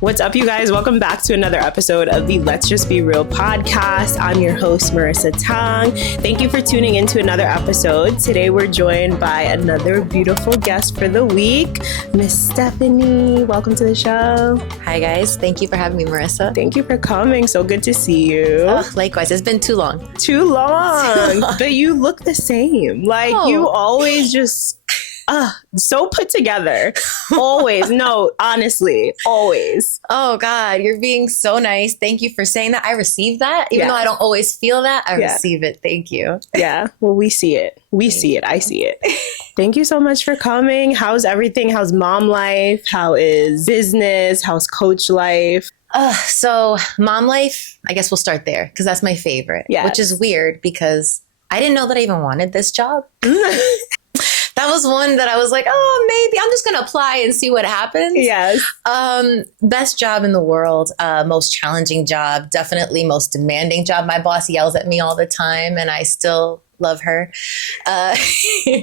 What's up, you guys? Welcome back to another episode of the Let's Just Be Real podcast. I'm your host, Marissa Tong. Thank you for tuning into another episode. Today, we're joined by another beautiful guest for the week, Miss Stephanie. Welcome to the show. Hi, guys. Thank you for having me, Marissa. Thank you for coming. So good to see you. Oh, likewise. It's been too long. Too long. But you look the same. Like, you always just... so put together. Always. No, honestly, always. Oh, God, you're being so nice. Thank you for saying that. I receive that. Even though I don't always feel that, I receive it. Thank you. Yeah. Well, we see it. We see it. I see it. Thank you so much for coming. How's everything? How's mom life? How is business? How's coach life? So mom life, I guess we'll start there because that's my favorite, which is weird because I didn't know that I even wanted this job. That was one that I was like, oh, maybe I'm just going to apply and see what happens. Yes. Best job in the world. Most challenging job. Definitely most demanding job. My boss yells at me all the time and I still love her.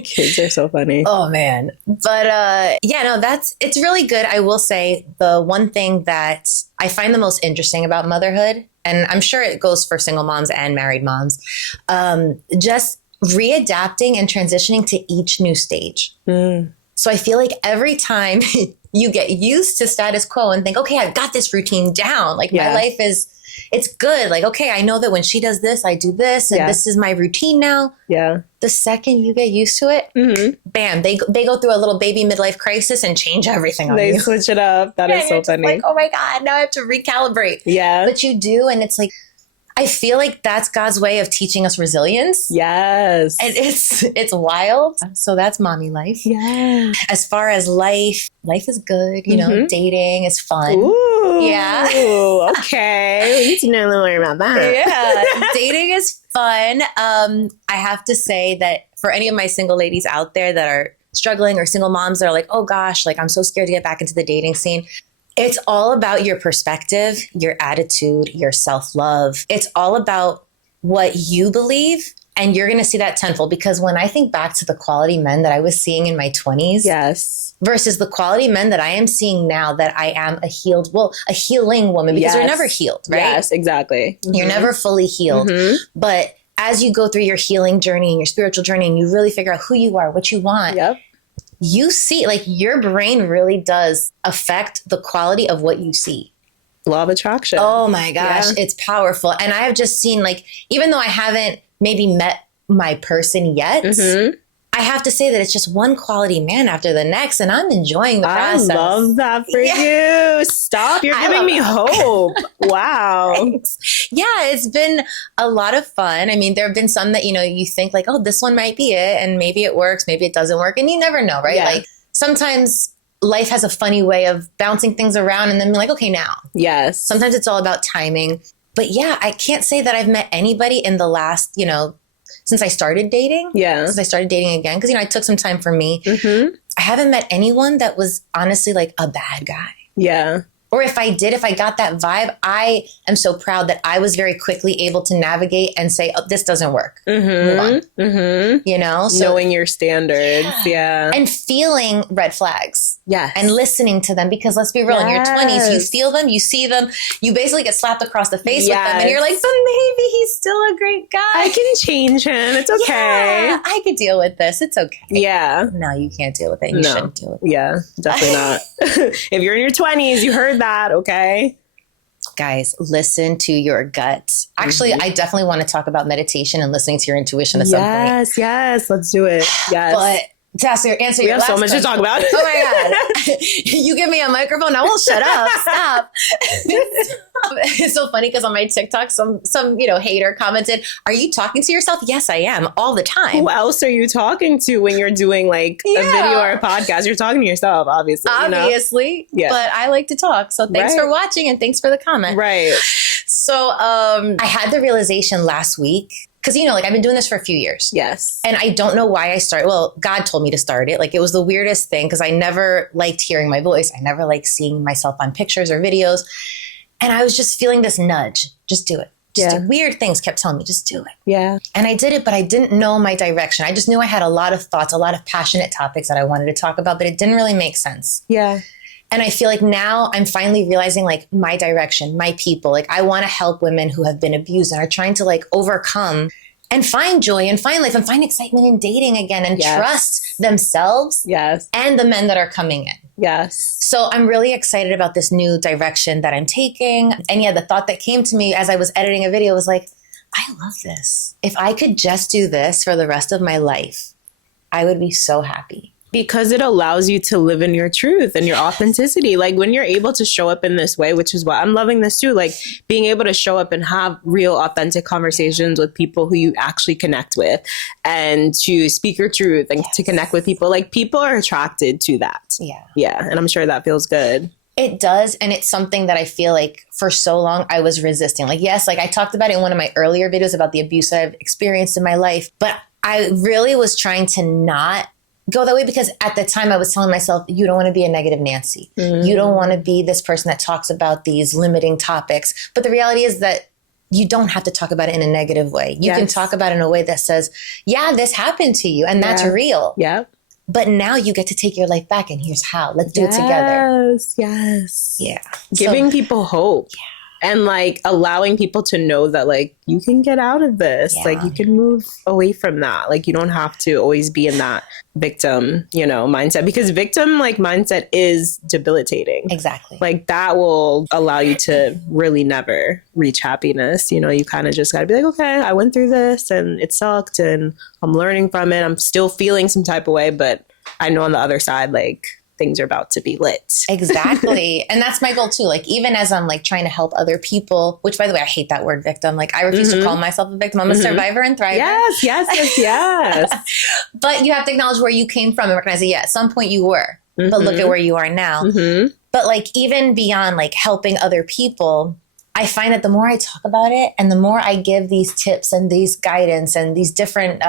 Kids are so funny. Oh, man. But it's really good. I will say the one thing that I find the most interesting about motherhood, and I'm sure it goes for single moms and married moms, just readapting and transitioning to each new stage. So I feel like every time you get used to status quo and think, okay, I've got this routine down. Like my life it's good. Like, okay, I know that when she does this, I do this, and this is my routine now. Yeah. The second you get used to it, bam, they go through a little baby midlife crisis and change everything on you. They switch it up. That is so funny. Like, oh my God, now I have to recalibrate. Yeah. But you do, and it's like, I feel like that's God's way of teaching us resilience. Yes. And it's wild. So that's mommy life. Yeah. As far as life is good. You know, dating is fun. Ooh. Yeah. Okay. We need to know a little more about that. Yeah. Dating is fun. I have to say that for any of my single ladies out there that are struggling or single moms that are like, oh gosh, like I'm so scared to get back into the dating scene. It's all about your perspective, your attitude, your self-love. It's all about what you believe, and you're going to see that tenfold. Because when I think back to the quality men that I was seeing in my 20s versus the quality men that I am seeing now, that I am a healing woman, because you're never healed, right? Yes, exactly. You're never fully healed. But as you go through your healing journey and your spiritual journey, and you really figure out who you are, what you want, you see, like, your brain really does affect the quality of what you see. Law of attraction. Oh my gosh, it's powerful. And I have just seen, like, even though I haven't maybe met my person yet, I have to say that it's just one quality man after the next, and I'm enjoying the process. I love that for you. Stop. You're giving me hope. Wow. Thanks. Yeah, it's been a lot of fun. I mean, there have been some that, you think like, oh, this one might be it. And maybe it works, maybe it doesn't work. And you never know, right? Yeah. Like sometimes life has a funny way of bouncing things around and then be like, okay, now. Yes. Sometimes it's all about timing. But yeah, I can't say that I've met anybody in the last, since I started dating. Yeah. Since I started dating again. Because, I took some time for me. I haven't met anyone that was honestly like a bad guy. Yeah. Or if I got that vibe, I am so proud that I was very quickly able to navigate and say, oh, this doesn't work. Move on. So, knowing your standards. Yeah. And feeling red flags. Yeah. And listening to them, because let's be real, in your 20s, you feel them, you see them, you basically get slapped across the face with them, and you're like, but maybe he's still a great guy. I can change him. It's okay. Yeah, I could deal with this. It's okay. Yeah. No, you can't deal with it. You shouldn't deal with it. Yeah, definitely not. If you're in your 20s, you heard that, okay? Guys, listen to your gut. Actually, I definitely want to talk about meditation and listening to your intuition at some point. Yes, let's do it. Yes. But to answer your last question. We have so much to talk about. Oh my God. You give me a microphone, I won't shut up. Stop. It's so funny because on my TikTok, some hater commented, "Are you talking to yourself?" Yes, I am, all the time. Who else are you talking to when you're doing like a video or a podcast? You're talking to yourself, obviously. Obviously. Yeah. But I like to talk. So thanks for watching and thanks for the comment. Right. So I had the realization last week. Because, I've been doing this for a few years. Yes. And I don't know why I started. Well, God told me to start it. Like, it was the weirdest thing because I never liked hearing my voice. I never liked seeing myself on pictures or videos. And I was just feeling this nudge. Just do it. Weird things kept telling me, just do it. Yeah. And I did it, but I didn't know my direction. I just knew I had a lot of thoughts, a lot of passionate topics that I wanted to talk about, but it didn't really make sense. Yeah. And I feel like now I'm finally realizing like my direction, my people. Like I want to help women who have been abused and are trying to like overcome and find joy and find life and find excitement in dating again and trust themselves and the men that are coming in. Yes. So I'm really excited about this new direction that I'm taking. And yeah, the thought that came to me as I was editing a video was like, I love this. If I could just do this for the rest of my life, I would be so happy. Because it allows you to live in your truth and your authenticity. Like when you're able to show up in this way, which is what I'm loving this too, like being able to show up and have real authentic conversations with people who you actually connect with and to speak your truth and to connect with people. Like people are attracted to that. Yeah. Yeah. And I'm sure that feels good. It does. And it's something that I feel like for so long I was resisting. Like, yes, like I talked about it in one of my earlier videos about the abuse I've experienced in my life, but I really was trying to not go that way because at the time I was telling myself, you don't want to be a negative Nancy. You don't want to be this person that talks about these limiting topics. But the reality is that you don't have to talk about it in a negative way. You can talk about it in a way that says, yeah, this happened to you and that's real. Yeah. But now you get to take your life back and here's how. Let's do it together. Yes. Yeah. Giving people hope. Yeah. And like allowing people to know that like you can get out of this. Yeah. Like you can move away from that. Like you don't have to always be in that victim, mindset, because victim like mindset is debilitating. Exactly. Like that will allow you to really never reach happiness. You kind of just got to be like, okay, I went through this and it sucked and I'm learning from it. I'm still feeling some type of way, but I know on the other side, like things are about to be lit. Exactly. And that's my goal too. Like even as I'm like trying to help other people, which by the way, I hate that word victim. Like I refuse to call myself a victim. I'm a survivor and thriver. Yes. But you have to acknowledge where you came from and recognize that, yeah, at some point you were, but look at where you are now. But like even beyond like helping other people, I find that the more I talk about it and the more I give these tips and these guidance and these different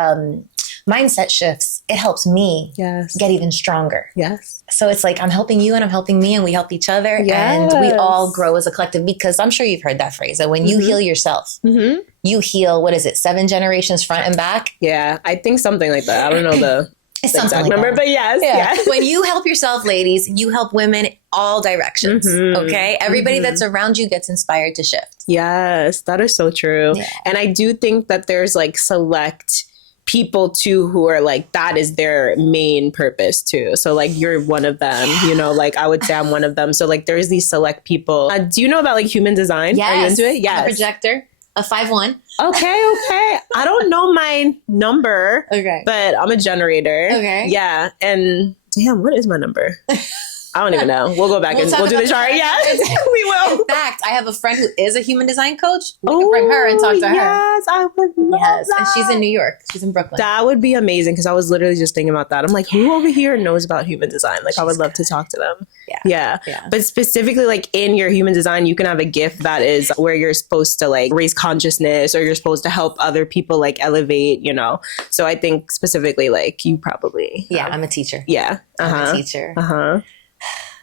mindset shifts, it helps me get even stronger. Yes. So it's like I'm helping you and I'm helping me and we help each other and we all grow as a collective, because I'm sure you've heard that phrase that when you heal yourself, you heal, 7 generations front and back? Yeah, I think something like that. I don't know the exact number, but yes. When you help yourself, ladies, you help women all directions. Okay? Everybody that's around you gets inspired to shift. Yes, that is so true. Yeah. And I do think that there's like select people too who are like that is their main purpose too. So like you're one of them, like I would say I'm one of them. So like there's these select people. Do you know about like human design? Yes. Are you into it? Yes. I'm a projector, a 5-1. Okay. I don't know my number. Okay. But I'm a generator. Okay. Yeah. And damn, what is my number? I don't even know. We'll go back and we'll do the chart. Yes, we will. In fact, I have a friend who is a human design coach. We can bring her and talk to her. Yes, I would love that. And she's in New York. She's in Brooklyn. That would be amazing because I was literally just thinking about that. I'm like, who over here knows about human design? Like, I would love to talk to them. Yeah. But specifically, like in your human design, you can have a gift that is where you're supposed to like raise consciousness or you're supposed to help other people like elevate, So I think specifically like you probably. Yeah, I'm a teacher. Yeah. I'm a teacher.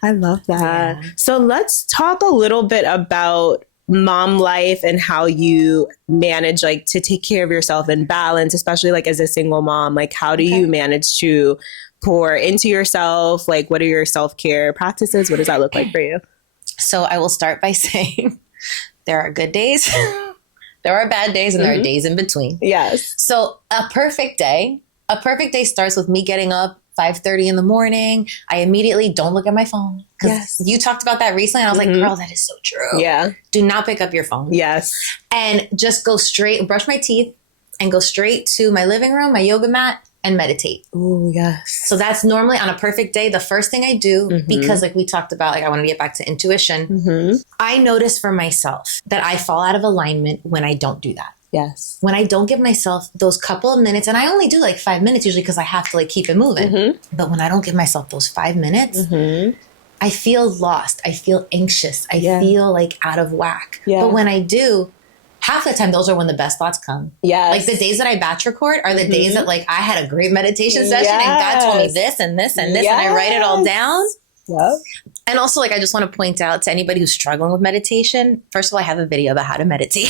I love that. Yeah. So let's talk a little bit about mom life and how you manage like to take care of yourself and balance, especially like as a single mom. Like how do you manage to pour into yourself? Like what are your self-care practices? What does that look like for you? So I will start by saying there are good days, there are bad days, and there are days in between. Yes. So a perfect day starts with me getting up 5:30 in the morning. I immediately don't look at my phone. Because you talked about that recently. And I was like, girl, that is so true. Yeah. Do not pick up your phone. Yes. And just go straight, brush my teeth and go straight to my living room, my yoga mat, and meditate. Oh, yes. So that's normally on a perfect day, the first thing I do, because like we talked about, like I want to get back to intuition. I notice for myself that I fall out of alignment when I don't do that. Yes. When I don't give myself those couple of minutes, and I only do like 5 minutes usually because I have to like keep it moving. But when I don't give myself those 5 minutes, I feel lost. I feel anxious. I feel like out of whack. Yeah. But when I do, half the time, those are when the best thoughts come. Yes. Like the days that I batch record are the days that like I had a great meditation session and God told me this and this and this and I write it all down. Yep. And also, like, I just want to point out to anybody who's struggling with meditation, first of all, I have a video about how to meditate.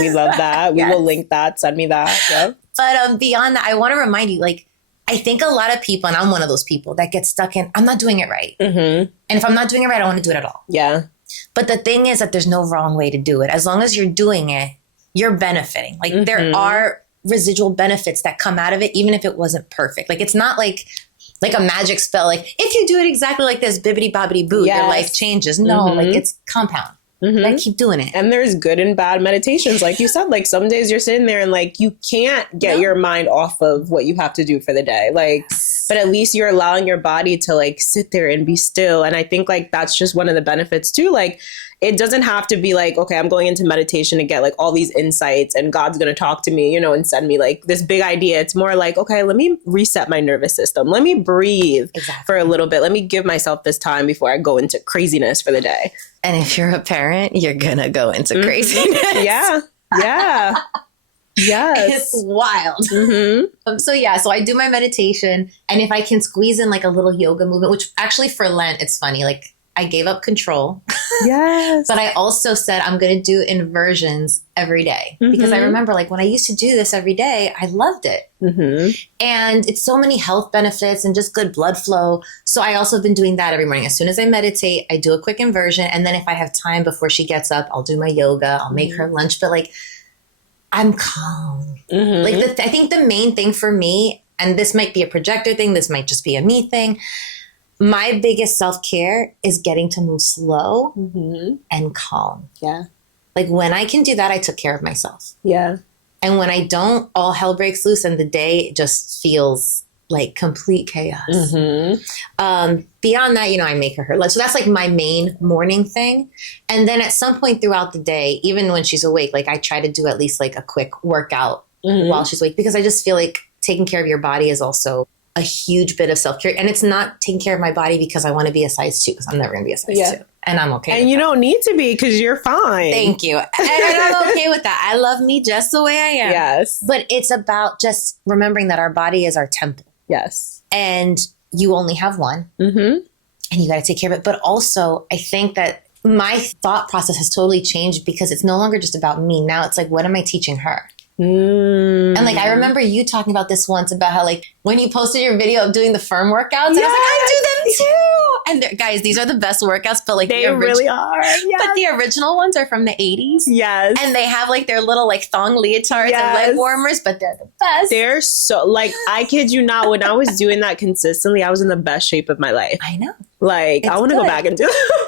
We love that. We will link that. Send me that. Yep. But beyond that, I want to remind you, like, I think a lot of people, and I'm one of those people that get stuck in, I'm not doing it right. Mm-hmm. And if I'm not doing it right, I don't want to do it at all. Yeah. But the thing is that there's no wrong way to do it. As long as you're doing it, you're benefiting. Like there are residual benefits that come out of it, even if it wasn't perfect. Like it's not like a magic spell. Like if you do it exactly like this, bibbity bobbity boo, your life changes. No, like it's compound. You gotta keep doing it. And there's good and bad meditations. Like you said, like some days you're sitting there and like you can't get your mind off of what you have to do for the day. Like, but at least you're allowing your body to like sit there and be still. And I think like that's just one of the benefits too. Like it doesn't have to be like, okay, I'm going into meditation to get like all these insights and God's going to talk to me, you know, and send me like this big idea. It's more like, okay, let me reset my nervous system. Let me breathe for a little bit. Let me give myself this time before I go into craziness for the day. And if you're a parent, you're going to go into craziness. Yeah. Yeah. Yes. It's wild. So I do my meditation. And if I can squeeze in like a little yoga movement, which actually for Lent, it's funny. Like I gave up control. Yes. But I also said I'm going to do inversions every day. Because I remember like when I used to do this every day, I loved it. And it's so many health benefits and just good blood flow. So I also have been doing that every morning. As soon as I meditate, I do a quick inversion. And then if I have time before she gets up, I'll do my yoga. I'll make her lunch. But like, I'm calm. Like I think the main thing for me, and this might be a projector thing, this might just be a me thing. My biggest self-care is getting to move slow and calm. Yeah. Like when I can do that, I took care of myself. Yeah. And when I don't, all hell breaks loose and the day just feels like complete chaos. Beyond that, you know, I make her lunch. So that's like my main morning thing. And then at some point throughout the day, even when she's awake, like I try to do at least like a quick workout while she's awake, because I just feel like taking care of your body is also a huge bit of self-care. And it's not taking care of my body because I want to be a size 2, because I'm never going to be a size 2. And I'm okay and with you that. Don't need to be, because you're fine. Thank you. And I'm okay with that. I love me just the way I am. Yes. But it's about just remembering that our body is our temple. Yes. And you only have one. And you got to take care of it. But also, I think that my thought process has totally changed, because it's no longer just about me. Now it's like, what am I teaching her? And like, I remember you talking about this once about how like when you posted your video of doing the firm workouts, and I was like, I do them too. And guys, these are the best workouts, but like they really are. Yeah. But the original ones are from the 80s. Yes. And they have like their little like thong leotards and leg warmers, but they're the best. They're so like, I kid you not, when I was doing that consistently, I was in the best shape of my life. I know. Like, I want to go back and do it.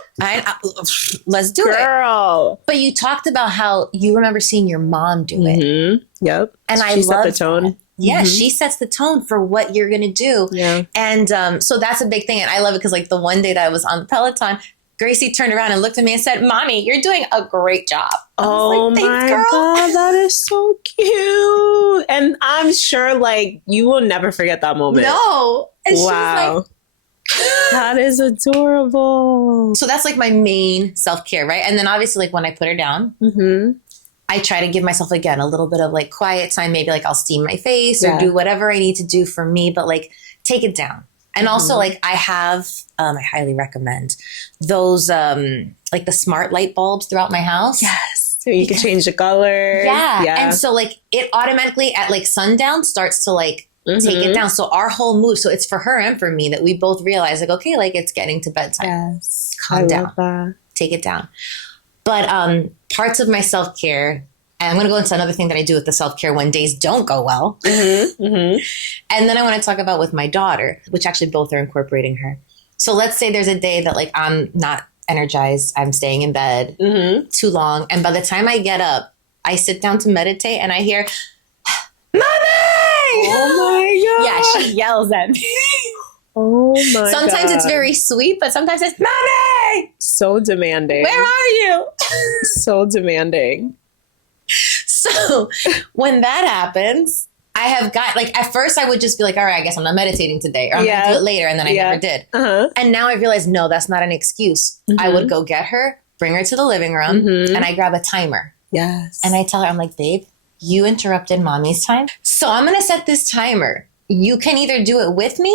Let's do it. Girl. But you talked about how you remember seeing your mom do it. Yep. And she set the tone. That. Yeah, she sets the tone for what you're going to do. Yeah. And so that's a big thing. And I love it because like the one day that I was on the Peloton, Gracie turned around and looked at me and said, "Mommy, you're doing a great job." Oh like, my God, that is so cute. And I'm sure like you will never forget that moment. No. And wow. Like, that is adorable. So that's like my main self-care, right? And then obviously like when I put her down, I try to give myself again a little bit of like quiet time. Maybe like I'll steam my face or do whatever I need to do for me, but like take it down. And also like I have, I highly recommend those like the smart light bulbs throughout my house. Yes. So you can change the color. Yeah. And so like it automatically at like sundown starts to like take it down. So our whole mood, so it's for her and for me that we both realize like, okay, like it's getting to bedtime. Yes. Calm down. Take it down. But parts of my self-care, and I'm going to go into another thing that I do with the self-care when days don't go well. And then I want to talk about with my daughter, which actually both are incorporating her. So let's say there's a day that like I'm not energized. I'm staying in bed too long. And by the time I get up, I sit down to meditate and I hear, "Mommy!" Oh my God. Yeah, she yells at me. Oh my God. Sometimes it's very sweet, but sometimes it's, "Mommy!" So demanding. Where are you? So demanding. So when that happens, I have got like, at first I would just be like, all right, I guess I'm not meditating today, or I'm going to do it later. And then I never did. And now I realize, no, that's not an excuse. I would go get her, bring her to the living room, and I grab a timer. Yes. And I tell her, I'm like, babe, you interrupted mommy's time. So I'm going to set this timer. You can either do it with me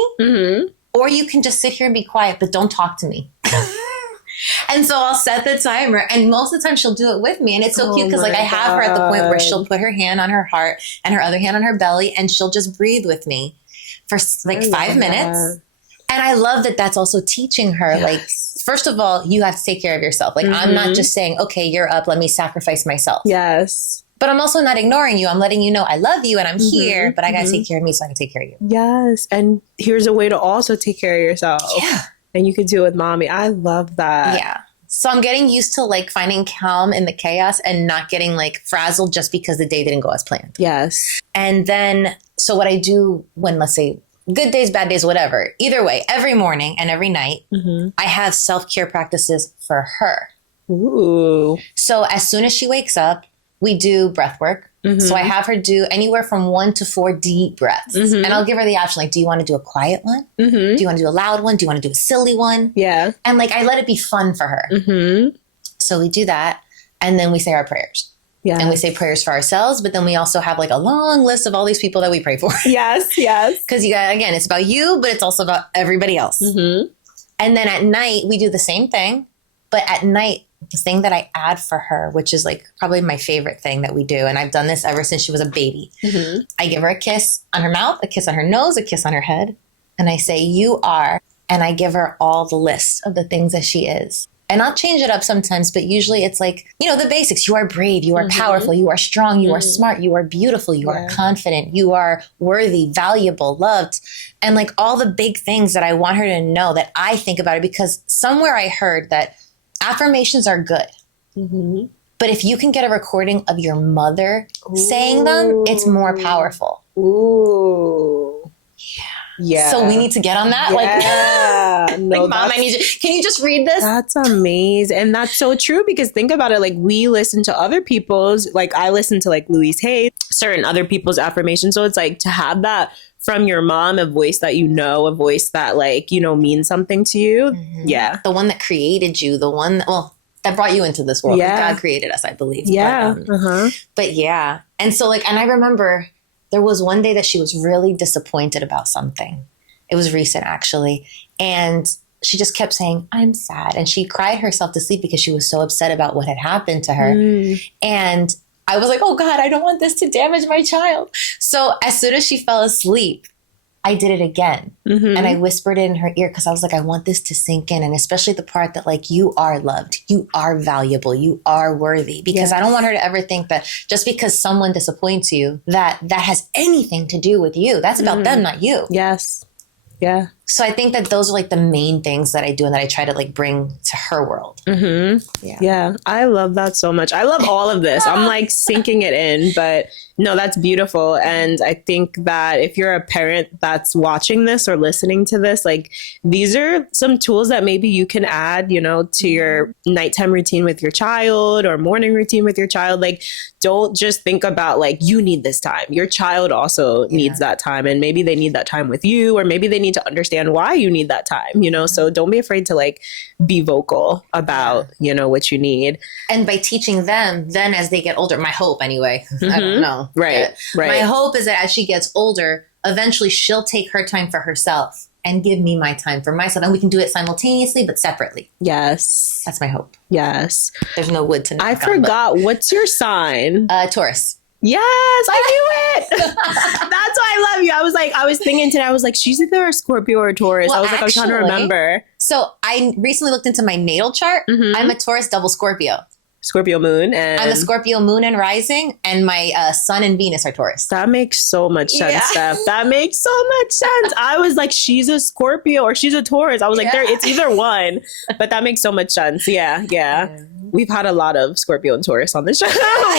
or you can just sit here and be quiet, but don't talk to me. And so I'll set the timer, and most of the time she'll do it with me. And it's so cute because like I have her at the point where she'll put her hand on her heart and her other hand on her belly, and she'll just breathe with me. for like 5 minutes. That. And I love that that's also teaching her, like, first of all, you have to take care of yourself. Like, I'm not just saying, okay, you're up, let me sacrifice myself. Yes. But I'm also not ignoring you. I'm letting you know I love you and I'm here, but I got to take care of me so I can take care of you. Yes. And here's a way to also take care of yourself. Yeah. And you can do it with mommy. I love that. Yeah. So I'm getting used to like finding calm in the chaos and not getting like frazzled just because the day didn't go as planned. Yes. And then, so what I do when, let's say, good days, bad days, whatever, either way, every morning and every night, I have self-care practices for her. Ooh. So as soon as she wakes up, we do breath work. So I have her do anywhere from 1 to 4 deep breaths. And I'll give her the option, like, do you want to do a quiet one? Do you want to do a loud one? Do you want to do a silly one? Yeah. And like, I let it be fun for her. So we do that. And then we say our prayers. Yeah. And we say prayers for ourselves, but then we also have like a long list of all these people that we pray for. Yes. Yes. Because you got, again, it's about you, but it's also about everybody else. And then at night, we do the same thing. But at night, the thing that I add for her, which is like probably my favorite thing that we do, and I've done this ever since she was a baby. I give her a kiss on her mouth, a kiss on her nose, a kiss on her head. And I say, you are. And I give her all the list of the things that she is. And I'll change it up sometimes, but usually it's like, you know, the basics. You are brave, you are powerful, you are strong, you are smart, you are beautiful, you are confident, you are worthy, valuable, loved. And like all the big things that I want her to know that I think about her, because somewhere I heard that affirmations are good. But if you can get a recording of your mother saying them, it's more powerful. Ooh. Yeah. So we need to get on that. Yeah. No, like, Mom, I need you. Can you just read this? That's amazing. And that's so true, because think about it. Like, we listen to other people's, like I listen to like Louise Hay, certain other people's affirmations. So it's like to have that from your mom, a voice that you know, a voice that like, you know, means something to you. Yeah. The one that created you, the one that, well, that brought you into this world. Yeah. God created us, I believe. Yeah. But yeah. And so like, and I remember there was one day that she was really disappointed about something. It was recent actually. And she just kept saying, I'm sad. And she cried herself to sleep because she was so upset about what had happened to her. And I was like, oh God, I don't want this to damage my child. So as soon as she fell asleep, I did it again. And I whispered it in her ear because I was like, I want this to sink in. And especially the part that like, you are loved, you are valuable, you are worthy. Because I don't want her to ever think that just because someone disappoints you, that has anything to do with you. That's about them, not you. Yes. Yeah. So I think that those are like the main things that I do and that I try to like bring to her world. Yeah. I love that so much. I love all of this. I'm like sinking it in, but no, that's beautiful. And I think that if you're a parent that's watching this or listening to this, like these are some tools that maybe you can add, you know, to your nighttime routine with your child or morning routine with your child. Like, don't just think about like, you need this time. Your child also needs that time. And maybe they need that time with you, or maybe they need to understand why you need that time, you know? So don't be afraid to like be vocal about, you know, what you need. And by teaching them, then as they get older, my hope anyway, I don't know. Right. My hope is that as she gets older, eventually she'll take her time for herself and give me my time for myself. And we can do it simultaneously, but separately. Yes. That's my hope. Yes. There's no wood to knock I forgot. What's your sign? Taurus. Yes, I knew it. That's why I love you. I was thinking today, I was like, she's either a Scorpio or a Taurus. Well, I was trying to remember. So I recently looked into my natal chart. I'm a Taurus double Scorpio. Scorpio moon. And I'm a Scorpio moon and rising, and my sun and Venus are Taurus. That makes so much sense, Steph. That makes so much sense. I was like, she's a Scorpio or she's a Taurus. I was like, it's either one, but that makes so much sense. Yeah. We've had a lot of Scorpio and Taurus on this show.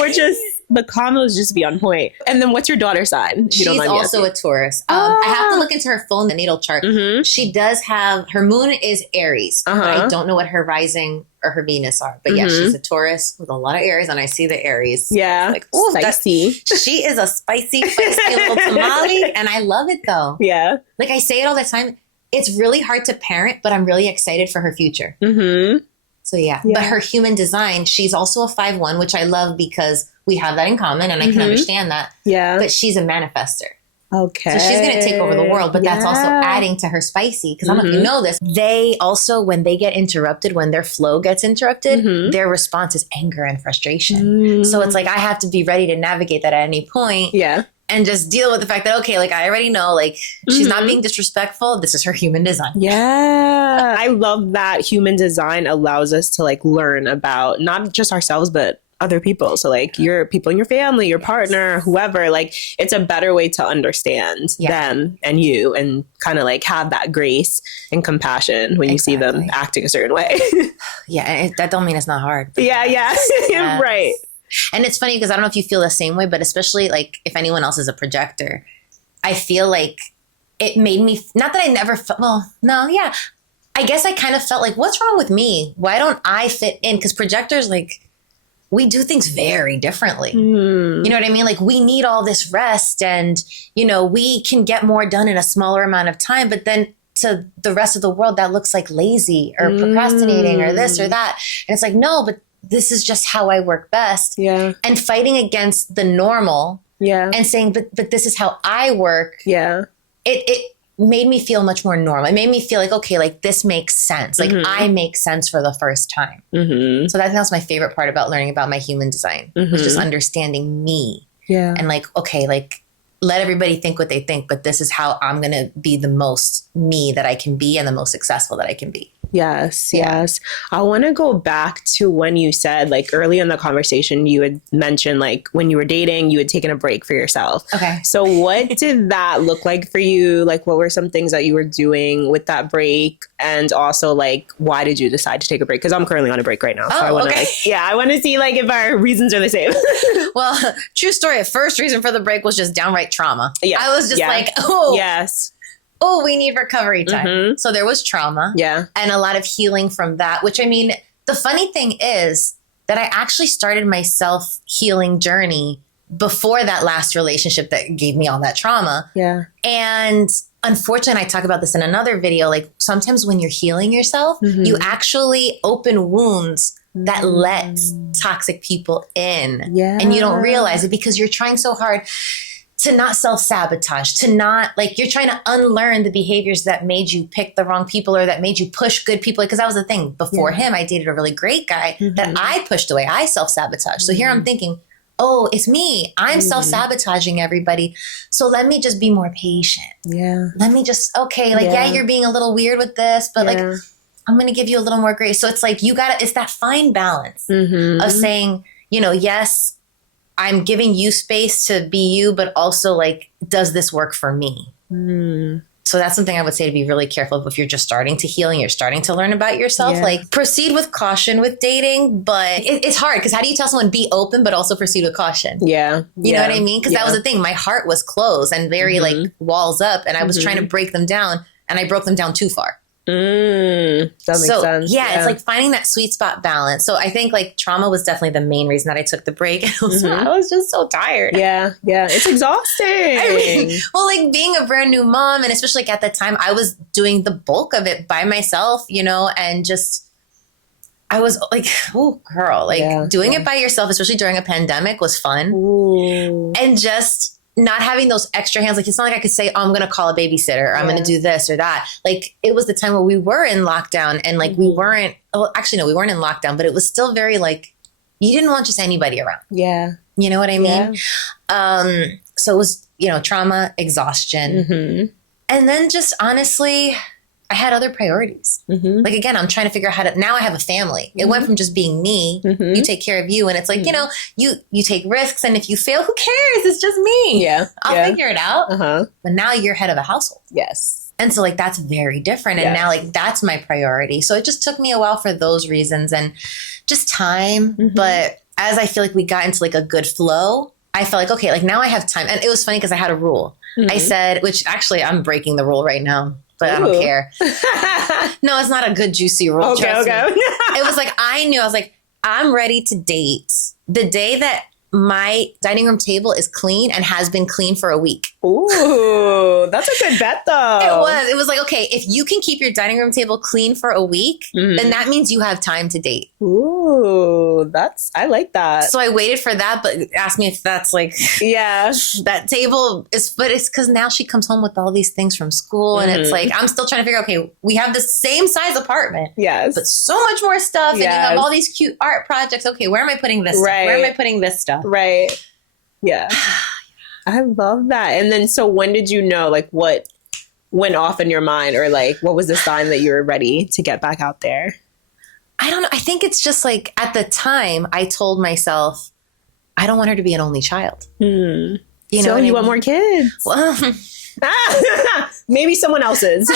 We're just, the combos just be on point. And then what's your daughter's sign? She's also a Taurus. I have to look into her full natal chart. She does have, her moon is Aries. But I don't know what her rising or her Venus are. But yeah, she's a Taurus with a lot of Aries. And I see the Aries. Yeah. Like, ooh, spicy. She is a spicy little tamale. And I love it though. Yeah. Like I say it all the time. It's really hard to parent, but I'm really excited for her future. So yeah. But her human design, she's also a 5-1, which I love because we have that in common and I can understand that. Yeah. But she's a manifester. Okay. So she's going to take over the world, but that's also adding to her spicy. Because I don't know if you know this. They also, when they get interrupted, when their flow gets interrupted, their response is anger and frustration. So it's like, I have to be ready to navigate that at any point. Yeah. and just deal with the fact that, okay, like I already know, like she's not being disrespectful. This is her human design. Yeah. I love that human design allows us to like learn about not just ourselves, but other people. So like your people in your family, your partner, whoever, like it's a better way to understand them and you, and kind of like have that grace and compassion when you see them acting a certain way. That don't mean it's not hard. Yeah. Right. And it's funny because I don't know if you feel the same way, but especially like if anyone else is a projector, I feel like it made me, not that I never felt, I guess I kind of felt like, what's wrong with me? Why don't I fit in? Because projectors, like, we do things very differently. You know what I mean? Like we need all this rest and, you know, we can get more done in a smaller amount of time, but then to the rest of the world, that looks like lazy or procrastinating or this or that. And it's like, no, but this is just how I work best. Yeah. And fighting against the normal. Yeah. And saying, but this is how I work. Yeah. It made me feel much more normal. It made me feel like, okay, like this makes sense. Like I make sense for the first time. So that's my favorite part about learning about my human design. Was just understanding me. Yeah. And like, okay, like let everybody think what they think, but this is how I'm going to be the most me that I can be and the most successful that I can be. Yes. I want to go back to when you said, like early in the conversation, you had mentioned like when you were dating, you had taken a break for yourself. Okay. So what did that look like for you? Like what were some things that you were doing with that break? And also like, why did you decide to take a break? Because I'm currently on a break right now. So I want to I want to see like if our reasons are the same. Well, true story. The first reason for the break was just downright trauma. Yeah. I was just like, we need recovery time. So there was trauma and a lot of healing from that, which I mean, the funny thing is that I actually started my self-healing journey before that last relationship that gave me all that trauma. Yeah. And unfortunately, I talk about this in another video, like sometimes when you're healing yourself, you actually open wounds that let toxic people in. Yeah. And you don't realize it because you're trying so hard to not self-sabotage, to not like you're trying to unlearn the behaviors that made you pick the wrong people or that made you push good people. Because that was the thing. Before him, I dated a really great guy that I pushed away. I self-sabotaged. So here I'm thinking, oh, it's me. I'm self-sabotaging everybody. So let me just be more patient. Yeah. Let me just, you're being a little weird with this, but like, I'm going to give you a little more grace. So it's like, it's that fine balance of saying, you know, yes, I'm giving you space to be you, but also like, does this work for me? So that's something I would say to be really careful of if you're just starting to heal and you're starting to learn about yourself. Like proceed with caution with dating, but it's hard because how do you tell someone be open, but also proceed with caution? Yeah. You know what I mean? Because that was the thing. My heart was closed and very like walls up and I was trying to break them down and I broke them down too far. That makes sense. Yeah, it's like finding that sweet spot balance. So I think like trauma was definitely the main reason that I took the break. I was just so tired. Yeah, it's exhausting. I mean, well, like being a brand new mom, and especially like at that time, I was doing the bulk of it by myself, you know, and just I was like, oh, girl, like doing it by yourself, especially during a pandemic, was fun. And just not having those extra hands, like it's not like I could say, oh, I'm going to call a babysitter or I'm going to do this or that. Like it was the time where we were in lockdown and like we weren't, we weren't in lockdown, but it was still very like, you didn't want just anybody around. Yeah. You know what I mean? So it was, you know, trauma, exhaustion. And then just honestly, I had other priorities. Like, again, I'm trying to figure out how to, now I have a family. It went from just being me, you take care of you. And it's like, you know, you take risks and if you fail, who cares? It's just me. Yeah. I'll figure it out. But now you're head of a household. Yes. And so like, that's very different. And now like, that's my priority. So it just took me a while for those reasons and just time. But as I feel like we got into like a good flow, I felt like, okay, like now I have time. And it was funny because I had a rule. I said, which actually I'm breaking the rule right now. But I don't care. No, it's not a good, juicy rule. Okay. It was like, I was like, I'm ready to date the day that my dining room table is clean and has been clean for a week. Ooh, that's a good bet though. It was like, okay, if you can keep your dining room table clean for a week, then that means you have time to date. Ooh, I like that. So I waited for that, but ask me if that's like, that table is, but it's because now she comes home with all these things from school and it's like, I'm still trying to figure out, okay, we have the same size apartment. Yes. But so much more stuff and you have all these cute art projects. Okay, where am I putting this stuff? Where am I putting this stuff? Right. Yeah. I love that. And then, so when did you know, like, what went off in your mind, or like, what was the sign that you were ready to get back out there? I don't know. I think it's just like at the time I told myself, I don't want her to be an only child. You know, so you want more kids? Well, maybe someone else's.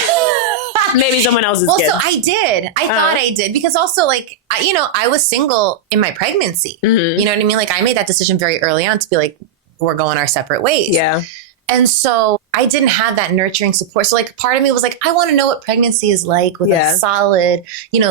Maybe someone else's. Well, kids. so I did. I thought I did, because also like, I was single in my pregnancy. You know what I mean? Like I made that decision very early on to be like, we're going our separate ways. Yeah. And so I didn't have that nurturing support. So like part of me was like, I want to know what pregnancy is like with a solid,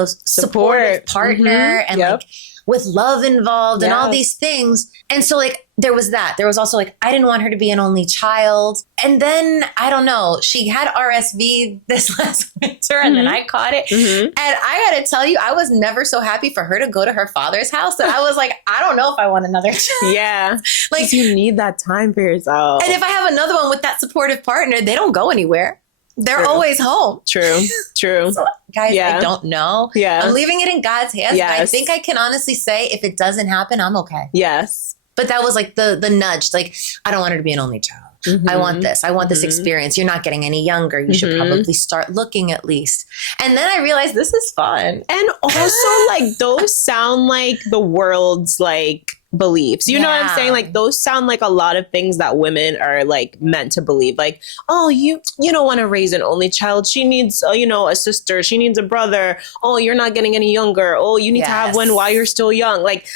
supportive partner and like with love involved and all these things. And so like, there was that. There was also like, I didn't want her to be an only child. And then, I don't know, she had RSV this last winter and then I caught it. And I got to tell you, I was never so happy for her to go to her father's house that I was like, I don't know if I want another child. Yeah. Like you need that time for yourself. And if I have another one with that supportive partner, they don't go anywhere. They're always home. True. So, guys, I don't know. Yeah. I'm leaving it in God's hands. But I think I can honestly say if it doesn't happen, I'm okay. Yes. But that was like the nudge. Like, I don't want her to be an only child. I want this. I want this experience. You're not getting any younger. You should probably start looking at least. And then I realized this is fun. And also like those sound like the world's like beliefs. You know what I'm saying? Like those sound like a lot of things that women are like meant to believe. Like, oh, you don't want to raise an only child. She needs, a sister. She needs a brother. Oh, you're not getting any younger. Oh, you need to have one while you're still young. Like,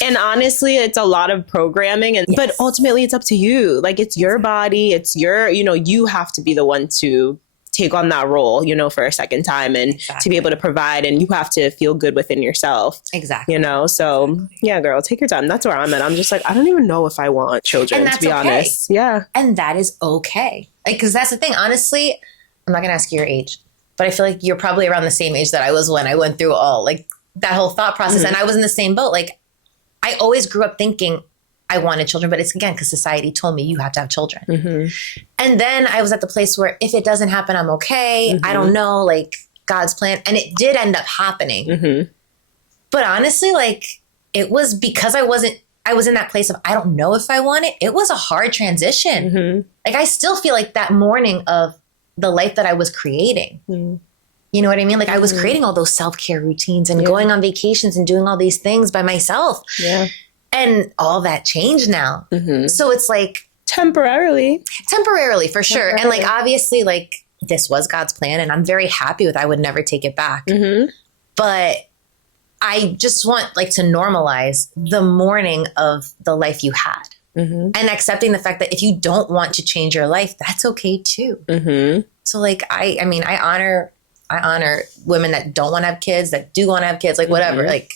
and honestly, it's a lot of programming, but ultimately it's up to you. Like it's your body. It's your, you have to be the one to take on that role, for a second time and to be able to provide, and you have to feel good within yourself. Exactly. So yeah, girl, take your time. That's where I'm at. I'm just like, I don't even know if I want children, to be honest. Yeah. And that is okay. Like, cause that's the thing. Honestly, I'm not going to ask you your age, but I feel like you're probably around the same age that I was when I went through all like that whole thought process. And I was in the same boat. Like I always grew up thinking I wanted children, but it's again, because society told me you have to have children. And then I was at the place where if it doesn't happen, I'm okay. I don't know, like God's plan. And it did end up happening. But honestly, like it was because I was in that place of, I don't know if I want it. It was a hard transition. Like I still feel like that morning of the life that I was creating. You know what I mean? Like I was creating all those self-care routines and going on vacations and doing all these things by myself. Yeah. And all that changed now. So it's like temporarily for sure. And like, obviously like this was God's plan and I'm very happy with, I would never take it back. But I just want like to normalize the mourning of the life you had and accepting the fact that if you don't want to change your life, that's okay too. So like, I mean, I honor women that don't want to have kids, that do want to have kids, like whatever, like,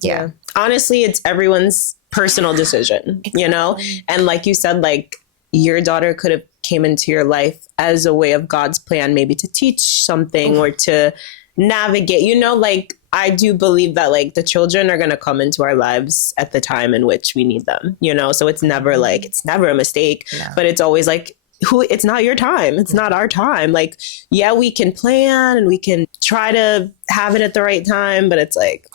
yeah. Honestly, it's everyone's personal decision, And like you said, like your daughter could have came into your life as a way of God's plan, maybe to teach something or to navigate, like I do believe that like the children are going to come into our lives at the time in which we need them, So it's never like, it's never a mistake, but it's always like, it's not your time. It's not our time. Like, yeah, we can plan and we can try to have it at the right time, but it's like,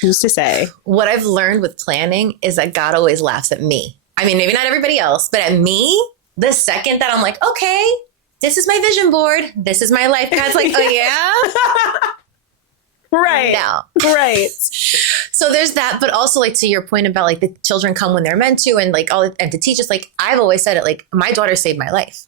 who's to say? What I've learned with planning is that God always laughs at me. I mean, maybe not everybody else, but at me, the second that I'm like, okay, this is my vision board. This is my life. God's like, oh yeah? Right. No. Right. So there's that, but also like to your point about like the children come when they're meant to and like all, and to teach us, like I've always said it, like my daughter saved my life.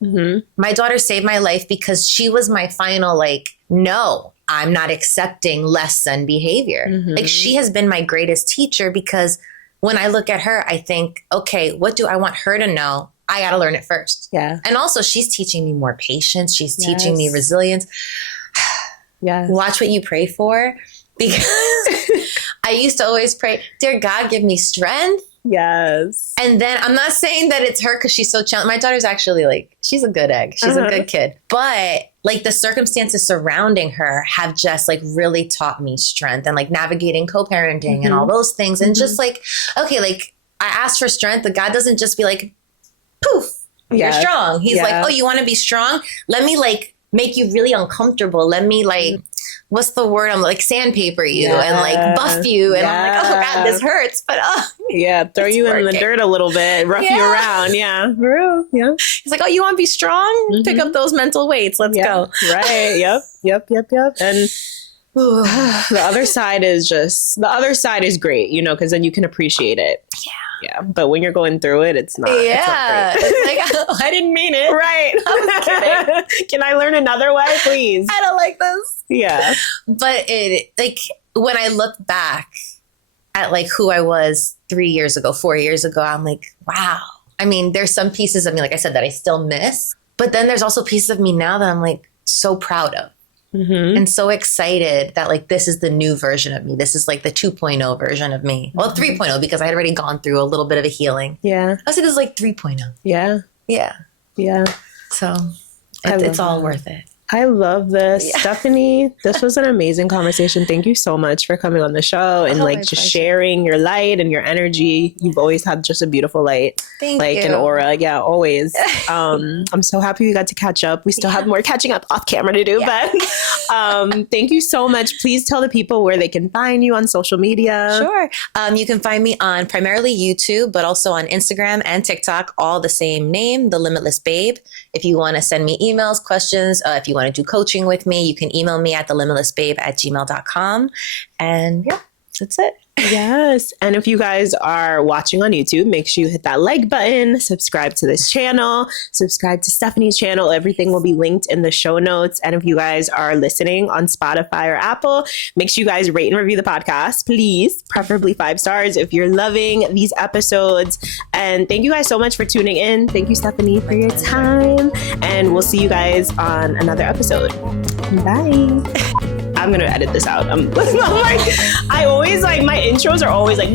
My daughter saved my life because she was my final, like, no, I'm not accepting less than behavior. Like she has been my greatest teacher because when I look at her, I think, okay, what do I want her to know? I got to learn it first. Yeah. And also she's teaching me more patience. She's teaching me resilience. Watch what you pray for, because I used to always pray, dear God, give me strength. Yes. And then I'm not saying that it's her because she's so challenging. My daughter's actually like, she's a good egg. She's a good kid. But like the circumstances surrounding her have just like really taught me strength and like navigating co-parenting and all those things. And just like, okay, like I asked for strength, but God doesn't just be like, poof, you're strong. He's like, oh, you want to be strong? Let me like make you really uncomfortable. Let me like what's the word? I'm like sandpaper you and like buff you. And I'm like, oh God, this hurts. But throw you in the dirt a little bit, rough you around. Yeah. For real. Yeah. He's like, oh, you want to be strong? Pick up those mental weights. Let's go. Right. Yep. And the other side is great, you know, because then you can appreciate it. Yeah. But when you're going through it, it's not. Yeah. It's like, oh, I didn't mean it. Right. I was kidding. Can I learn another way, please? I don't like this. Yeah. But it, like, when I look back at like who I was 3 years ago, 4 years ago, I'm like, wow. I mean, there's some pieces of me, like I said, that I still miss. But then there's also pieces of me now that I'm like so proud of. And so excited that like this is the new version of me. This is like the 2.0 version of me. Well, 3.0 because I had already gone through a little bit of a healing. Yeah. I would say this is like 3.0. Yeah. So it's all worth it. I love this. Stephanie, this was an amazing conversation. Thank you so much for coming on the show and like just sharing your light and your energy. You've always had just a beautiful light. Thank you. An aura. Yeah, always. I'm so happy we got to catch up. We still have more catching up off camera to do, but thank you so much. Please tell the people where they can find you on social media. Sure. You can find me on primarily YouTube, but also on Instagram and TikTok, all the same name, The Limitless Babe. If you want to send me emails, questions, if you want to do coaching with me, you can email me at thelimitlessbabe@gmail.com. And yeah, that's it. Yes. And if you guys are watching on YouTube, make sure you hit that like button, subscribe to this channel, subscribe to Stephanie's channel. Everything will be linked in the show notes. And if you guys are listening on Spotify or Apple, make sure you guys rate and review the podcast, please, preferably 5 stars if you're loving these episodes. And thank you guys so much for tuning in. Thank you, Stephanie, for your time. And we'll see you guys on another episode. Bye. I'm going to edit this out. I'm like, I always like, my intros are always like,